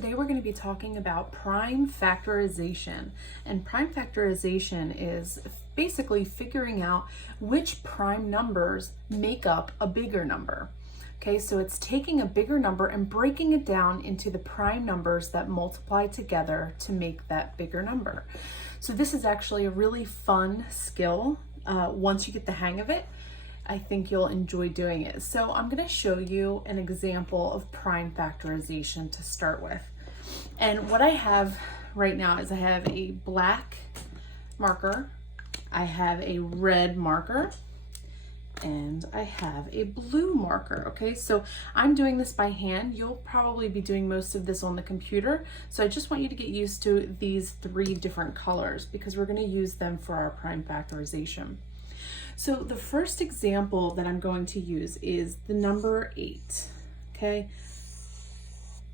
Today we're going to be talking about prime factorization. And prime factorization is basically figuring out which prime numbers make up a bigger number. Okay, so it's taking a bigger number and breaking it down into the prime numbers that multiply together to make that bigger number. So this is actually a really fun skill. Once you get the hang of it, I think you'll enjoy doing it. So I'm going to show you an example of prime factorization to start with. And what I have right now is I have a black marker, I have a red marker, and I have a blue marker. Okay, so I'm doing this by hand. You'll probably be doing most of this on the computer. So I just want you to get used to these three different colors because we're going to use them for our prime factorization. So the first example that I'm going to use is the number 8, okay?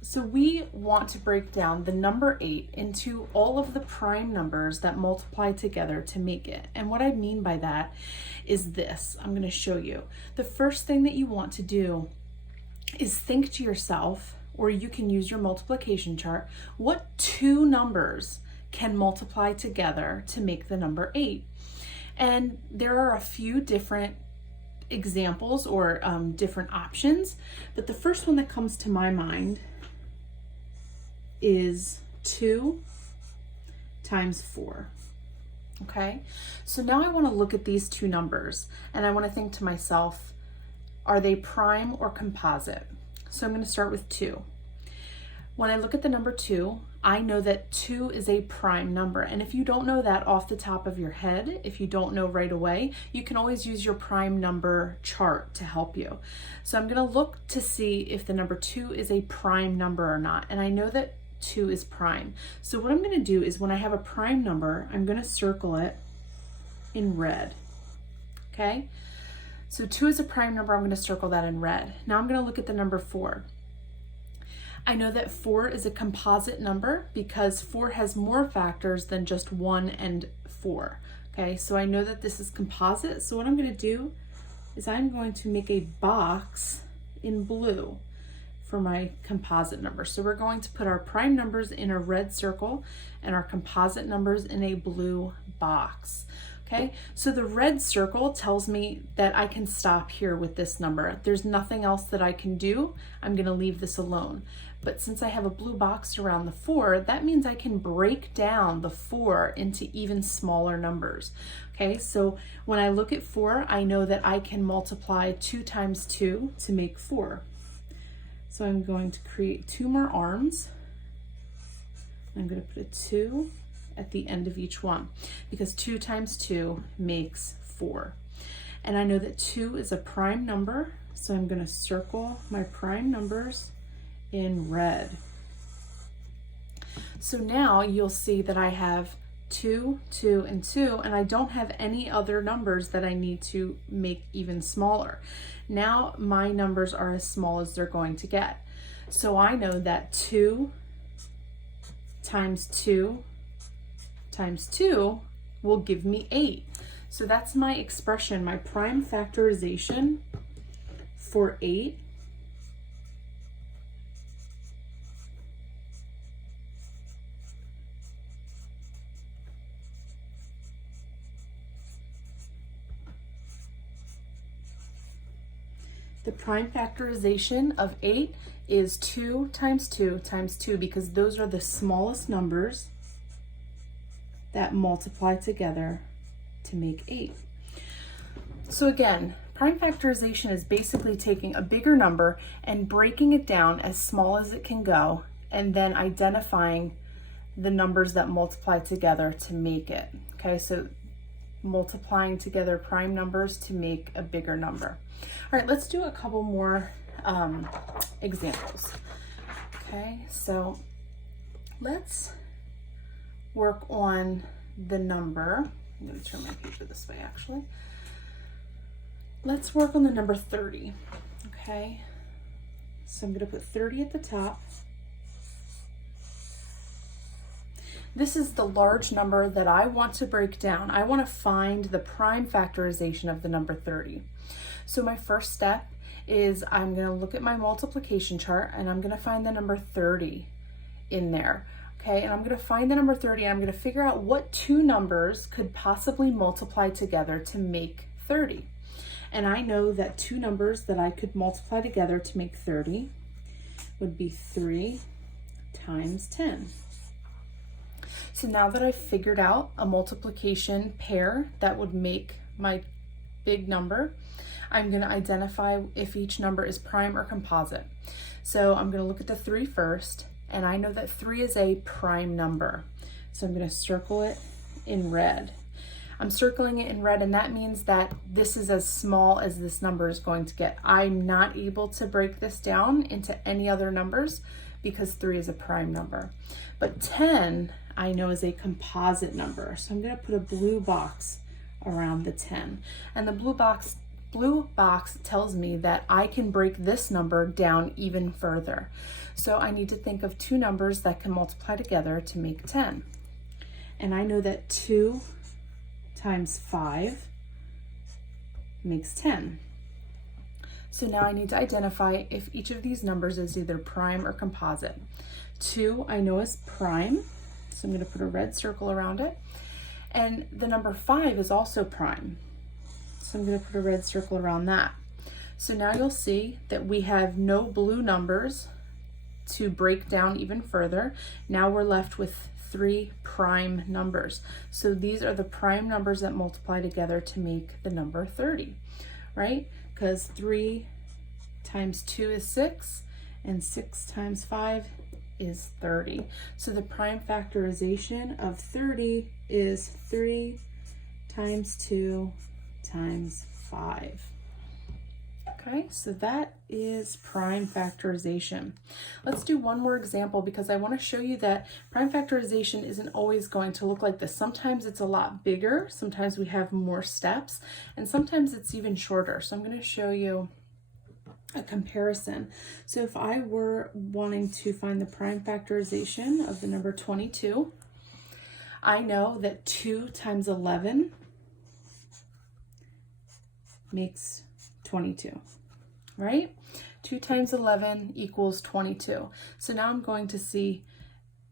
So we want to break down the number 8 into all of the prime numbers that multiply together to make it. And what I mean by that is this. I'm going to show you. The first thing that you want to do is think to yourself, or you can use your multiplication chart, what two numbers can multiply together to make the number 8? And there are a few different examples or different options, but the first one that comes to my mind is 2 times 4. Okay, so now I want to look at these two numbers and I want to think to myself, are they prime or composite? So I'm going to start with 2. When I look at the number 2, I know that 2 is a prime number. And if you don't know that off the top of your head, if you don't know right away, you can always use your prime number chart to help you. So I'm going to look to see if the number 2 is a prime number or not. And I know that 2 is prime. So what I'm going to do is when I have a prime number, I'm going to circle it in red. Okay? So 2 is a prime number. I'm going to circle that in red. Now I'm going to look at the number 4. I know that 4 is a composite number because 4 has more factors than just 1 and 4. Okay, so I know that this is composite. So what I'm going to do is I'm going to make a box in blue for my composite number. So we're going to put our prime numbers in a red circle and our composite numbers in a blue box. Okay, so the red circle tells me that I can stop here with this number. There's nothing else that I can do. I'm going to leave this alone. But since I have a blue box around the 4, that means I can break down the 4 into even smaller numbers. Okay, so when I look at 4, I know that I can multiply 2 times 2 to make 4. So I'm going to create 2 more arms. I'm going to put a 2 at the end of each one because 2 times 2 makes 4. And I know that 2 is a prime number, so I'm going to circle my prime numbers in red. So now you'll see that I have 2, 2, and 2, and I don't have any other numbers that I need to make even smaller. Now my numbers are as small as they're going to get. So I know that 2 times 2 times 2 will give me 8. So that's my expression, my prime factorization for 8. The prime factorization of 8 is 2 times 2 times 2 because those are the smallest numbers that multiply together to make 8. So again, prime factorization is basically taking a bigger number and breaking it down as small as it can go and then identifying the numbers that multiply together to make it. Okay, so multiplying together prime numbers to make a bigger number. All right, let's do a couple more examples. Okay, so let's work on the number. I'm going to turn my paper this way actually. Let's work on the number 30. Okay, so I'm going to put 30 at the top. This is the large number that I want to break down. I want to find the prime factorization of the number 30. So my first step is I'm going to look at my multiplication chart and I'm going to find the number 30 in there. Okay, and I'm going to find the number 30. I'm going to figure out what two numbers could possibly multiply together to make 30. And I know that two numbers that I could multiply together to make 30 would be 3 times 10. So now that I've figured out a multiplication pair that would make my big number, I'm going to identify if each number is prime or composite. So I'm going to look at the 3 first, and I know that 3 is a prime number. So I'm going to circle it in red. I'm circling it in red, and that means that this is as small as this number is going to get. I'm not able to break this down into any other numbers because 3 is a prime number. But 10, I know, is a composite number. So I'm going to put a blue box around the 10. And the blue box tells me that I can break this number down even further. So I need to think of two numbers that can multiply together to make 10. And I know that 2 times 5 makes 10. So now I need to identify if each of these numbers is either prime or composite. 2 I know is prime, so I'm going to put a red circle around it. And the number 5 is also prime, so I'm going to put a red circle around that. So now you'll see that we have no blue numbers to break down even further. Now we're left with 3 prime numbers. So these are the prime numbers that multiply together to make the number 30, right? Because 3 times 2 is 6, and 6 times 5 is 30. So the prime factorization of 30 is 3 times 2 times 5. Okay, so that is prime factorization. Let's do one more example because I want to show you that prime factorization isn't always going to look like this. Sometimes it's a lot bigger, sometimes we have more steps, and sometimes it's even shorter. So I'm going to show you a comparison. So if I were wanting to find the prime factorization of the number 22, I know that 2 times 11 makes 22, right? 2 times 11 equals 22. So now I'm going to see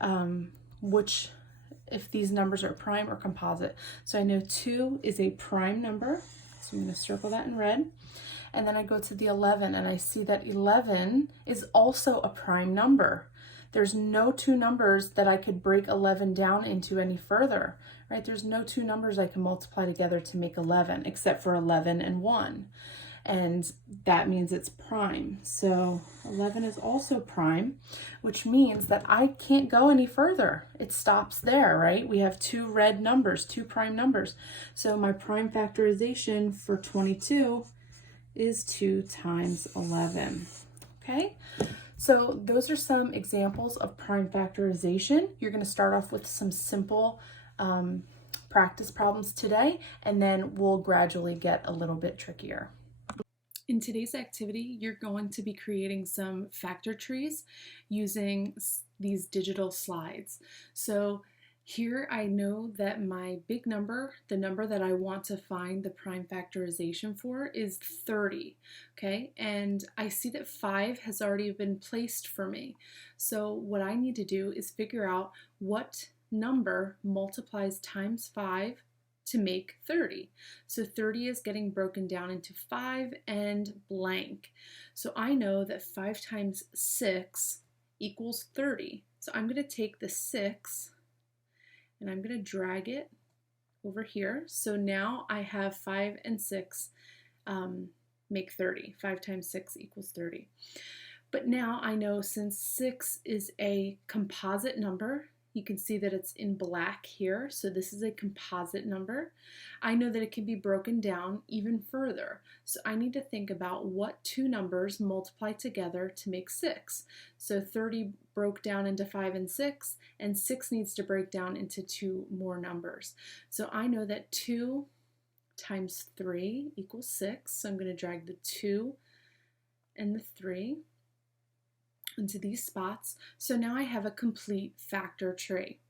if these numbers are prime or composite. So I know 2 is a prime number, so I'm going to circle that in red. And then I go to the 11 and I see that 11 is also a prime number. There's no two numbers that I could break 11 down into any further, right? There's no two numbers I can multiply together to make 11 except for 11 and 1. And that means it's prime. So 11 is also prime, which means that I can't go any further. It stops there, right? We have two red numbers, two prime numbers. So my prime factorization for 22 is 2 times 11, okay? So those are some examples of prime factorization. You're going to start off with some simple practice problems today, and then we'll gradually get a little bit trickier. In today's activity, you're going to be creating some factor trees using these digital slides. So here I know that my big number, the number that I want to find the prime factorization for, is 30, okay? And I see that 5 has already been placed for me. So what I need to do is figure out what number multiplies times 5 to make 30. So 30 is getting broken down into 5 and blank. So I know that 5 times 6 equals 30. So I'm going to take the 6 and I'm going to drag it over here. So now I have 5 and 6 make 30. 5 times 6 equals 30. But now I know since 6 is a composite number, you can see that it's in black here, so this is a composite number. I know that it can be broken down even further. So I need to think about what two numbers multiply together to make 6. So 30 broke down into 5 and 6 needs to break down into 2 more numbers. So I know that 2 times 3 equals 6, so I'm going to drag the 2 and the 3 into these spots. So now I have a complete factor tree.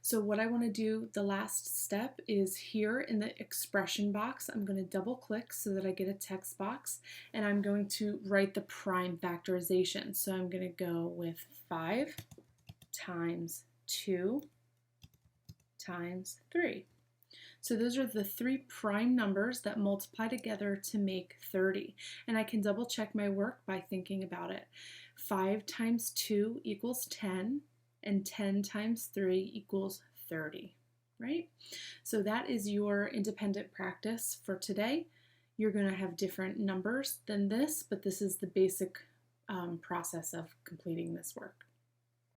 So what I want to do, the last step, is here in the expression box, I'm going to double click so that I get a text box, and I'm going to write the prime factorization. So I'm going to go with 5 times 2 times 3. So those are the 3 prime numbers that multiply together to make 30. And I can double check my work by thinking about it. 5 times 2 equals 10, and 10 times 3 equals 30, right? So that is your independent practice for today. You're going to have different numbers than this, but this is the basic process of completing this work.